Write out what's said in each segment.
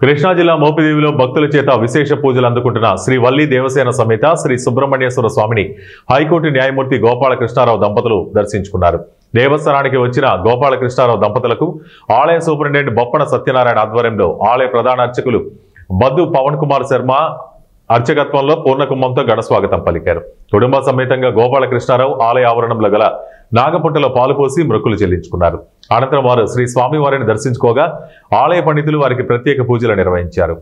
కృష్ణా జిల్లా మోపిదేవిలో భక్తుల చేత విశేష పూజలు అందుకుంటున్న శ్రీ వల్లి దేవసేన సమేత శ్రీ సుబ్రహ్మణ్యేశ్వర స్వామిని హైకోర్టు న్యాయమూర్తి గోపాలకృష్ణారావు దంపతులు దర్శించుకున్నారు. దేవస్థానానికి వచ్చిన గోపాలకృష్ణారావు దంపతులకు ఆలయ సూపరింటెండెంట్ బొప్పన సత్యనారాయణ ఆధ్వర్యంలో ఆలయ ప్రధాన అర్చకులు బద్దు పవన్ కుమార్ శర్మ అర్చకత్వంలో పూర్ణకుంభంతో ఘనస్వాగతం పలికారు. కుటుంబ సమేతంగా గోపాలకృష్ణారావు ఆలయ ఆవరణంలో గల నాగపుట్టలో పాలుపోసి మొక్కులు చెల్లించుకున్నారు. అనంతరం వారు శ్రీ స్వామివారిని దర్శించుకోగా ఆలయ పండితులు వారికి ప్రత్యేక పూజలు నిర్వహించారు.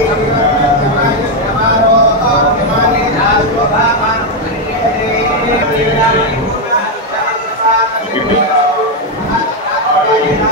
Thank you.